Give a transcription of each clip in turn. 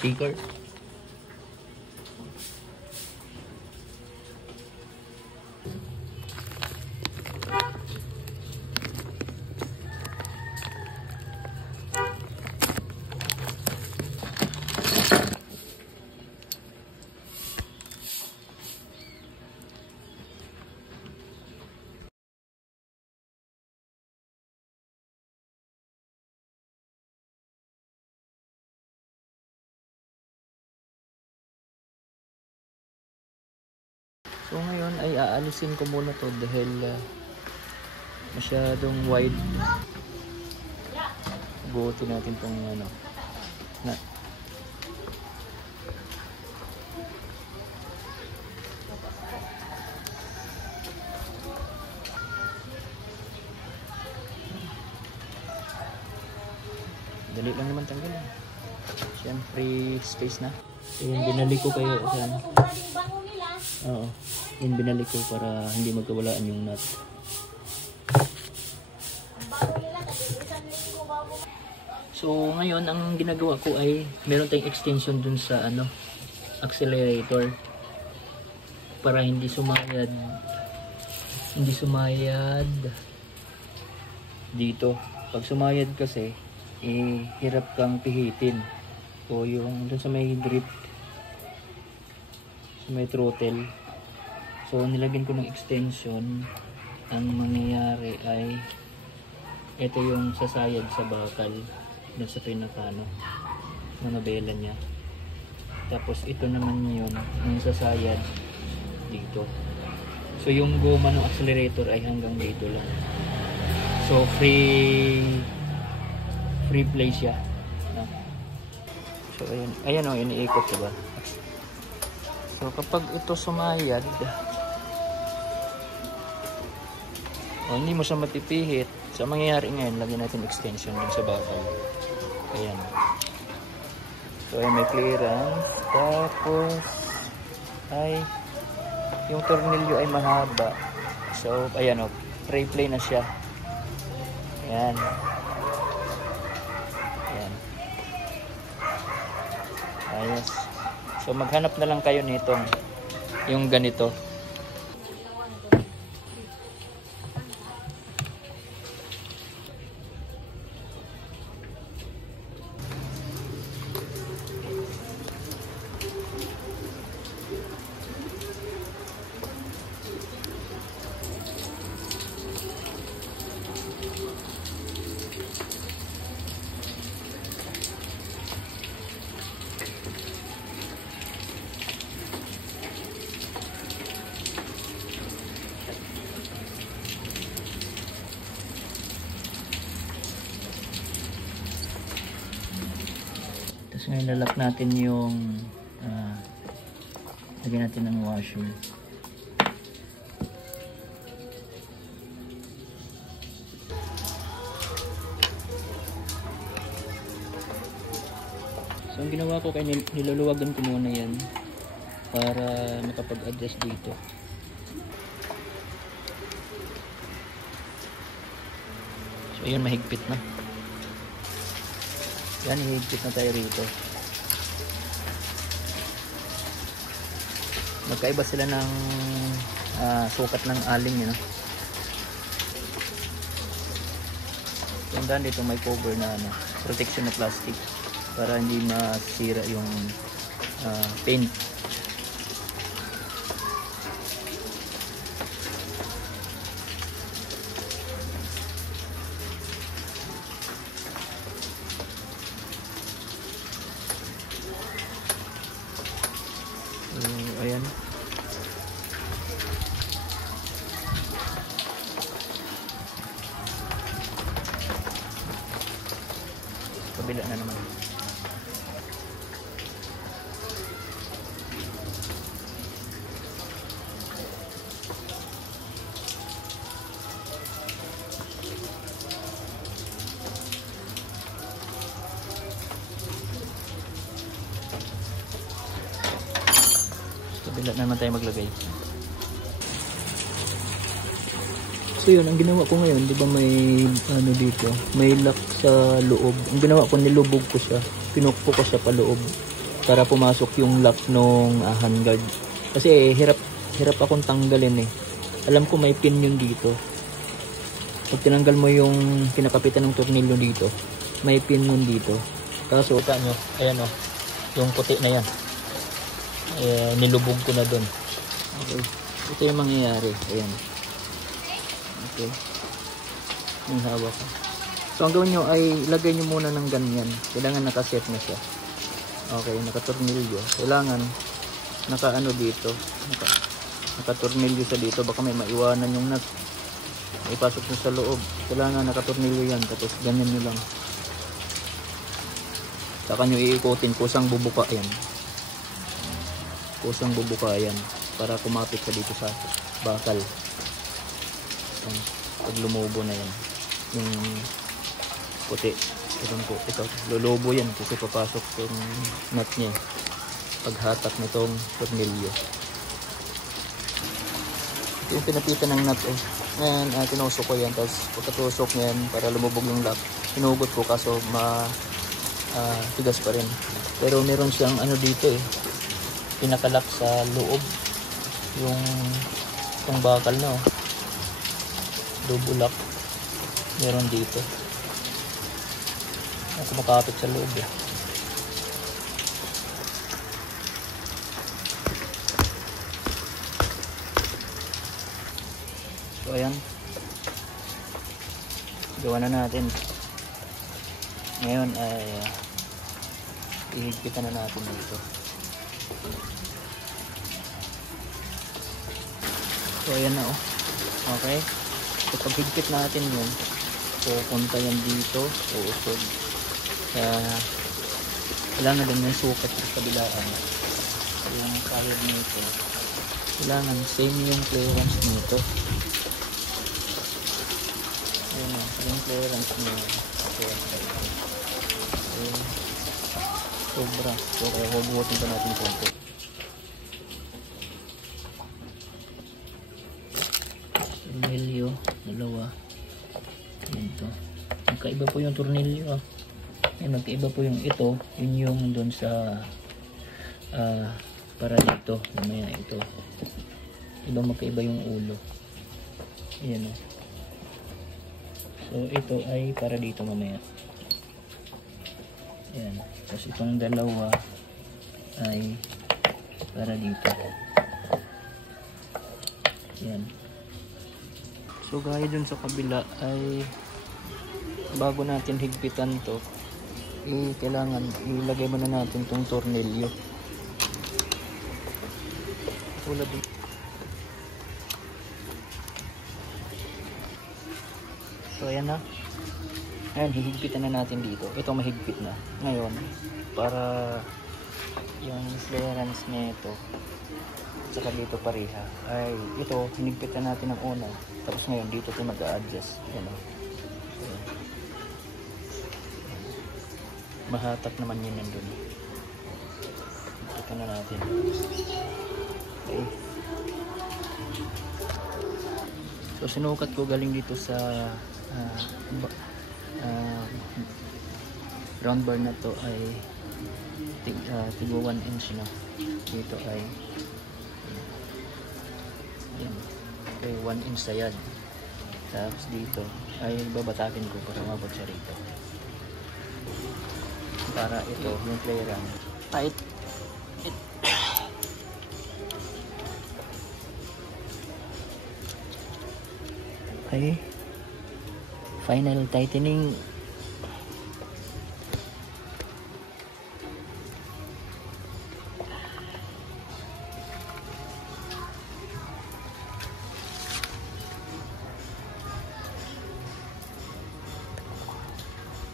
sticker. So ngayon ay aalisin ko muna to dahil masyadong wide. Buutin natin tong ano na. Dali lang naman tanggalin. Siyempre space na. So yung binali ko kayo saan. Oo, yun binalik ko para hindi magkawalaan yung nut. So ngayon ang ginagawa ko ay meron tayong extension dun sa ano accelerator para hindi sumayad dito. Pag sumayad kasi hirap kang pihitin o yung dun sa may grip, may throttle. So nilagyan ko ng extension. Ang mangyayari ay ito yung sasayad sa bakal na sa pinakano na nabela niya. Tapos ito naman yun yung sasayad dito. So yung goma ng accelerator ay hanggang dito lang. So free play siya. So ayan o, iniikot diba? So kapag ito sumayad, hindi mo siya matipihit. So mangyayari ngayon, lagyan natin extension dun sa bakal. Ayan. So ayan, may clearance. Tapos ay yung tornilyo ay mahaba. So ayan o, pre-play na siya. Ayan. Ayan. Ayos. So maghanap na lang kayo nitong yung ganito. Ngayon lalak natin yung lagyan natin ng washer. So ang ginawa ko kaya niluluwagan ko muna yan para makapag-adjust dito. So ayun, mahigpit na. Yan, higpit na tayo rito. Magkaiba sila ng sukat ng aling yun. Tandaan dito may cover na protection na plastic para hindi masira yung paint. Ayan. Kabila na naman. Kabila naman tayo maglagay. So yun, ang ginawa ko ngayon, di ba may ano dito, may lock sa loob. Ang ginawa ko, nilubog ko siya, pinukpo ko siya paloob para pumasok yung lock nung handguard. Kasi hirap akong tanggalin eh. Alam ko may pin yun dito. Pag tinanggal mo yung kinakapitan ng tornilyo dito, may pin yun dito. Kaso nyo, ayan o, yung puti na yan. Nilubog ko na dun. Okay. Ito yung mangyayari. Ayan. Okay. Yung hawak ko. So ang gawin nyo ay ilagay nyo muna ng ganyan. Kailangan nakaset na siya. Okay, nakatornilyo. Kailangan nakaano dito. Nakatornilyo siya dito. Baka may maiwanan yung nut. Ipasok nyo sa loob. Kailangan nakatornilyo yan. Tapos ganyan nyo lang. Saka nyo iikutin. Kusang bubuka yan. Kusang bubuka yan. Para kumapit sa dito sa bakal. Pag lumubo na yan. Yung puti. Ito, lulubo yan kasi papasok yung nut niya paghatak nitong tornilyo. Ito yung pinapitan ng nut eh. Ngayon, tinusok ko yan. Tapos pagkatusok niyan para lumubog yung lock, hinugot ko kaso tigas pa rin. Pero meron siyang ano dito eh, pinakalak sa loob yung bakal na oh. Double lock meron dito. Kumakapit sa loob eh. So ayan, gawa na natin. Ngayon ay ihigpitan na natin dito. So ayan na oh. Okay, so pag higpit natin yun, pupunta yan dito, uusog. Kailangan din yung sukat sa kabilaan. Yung side nito, kailangan same yung clearance nito. Ayan o, yung clearance nito. Sobra. So kaya hubutin pa natin konti. Tornilyo, dalawa. Ayan to. Magkaiba po yung tornilyo ah. Magkaiba po yung ito, yun yung doon sa para dito, mamaya ito iba, magkaiba yung ulo. Ayan o. So ito ay para dito mamaya. Ayan. Tapos itong dalawa ay para dito. Ayan. So gaya dun sa kabila ay bago natin higpitan to, kailangan ilagay muna natin tong tornilyo. Tulad din. So ayan na. Ayan, hihigpitan na natin dito. Ito mahigpit na. Ngayon, para yung clearance nito saka dito pareha, ay ito hinigpitan natin ng una. Tapos ngayon dito ito mag-a-adjust. Ayan o. Mahatak naman yun nandun. Ito na natin. Okay. So sinukat ko galing dito sa round bar na to ay tigwa 1 inch na. Dito ay yan. Okay, 1 inch sayad. Tapos dito ay babatakin ko para mabot siya rito. Para ito yung clearance tight. Okay, final tightening.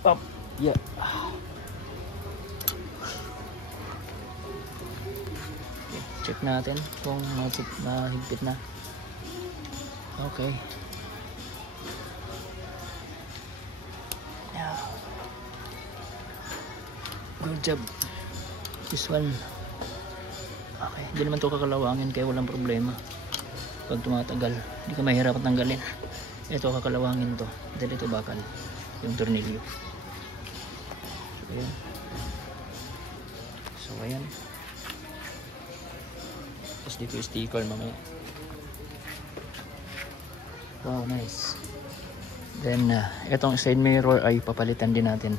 Pop. Yeah. Check natin kung mahigpit na. Okay. Yeah. Good job. This one. Okay. Hindi naman ito kakalawangin kaya walang problema. Pag tumatagal, hindi ka mahirap tanggalin. Ito kakalawangin to. Dahil ito bakal. Yung tornilyo. Ayan. So ayan. Tapos dito yung sticker mamaya. Wow, nice. Then itong side mirror ay papalitan din natin.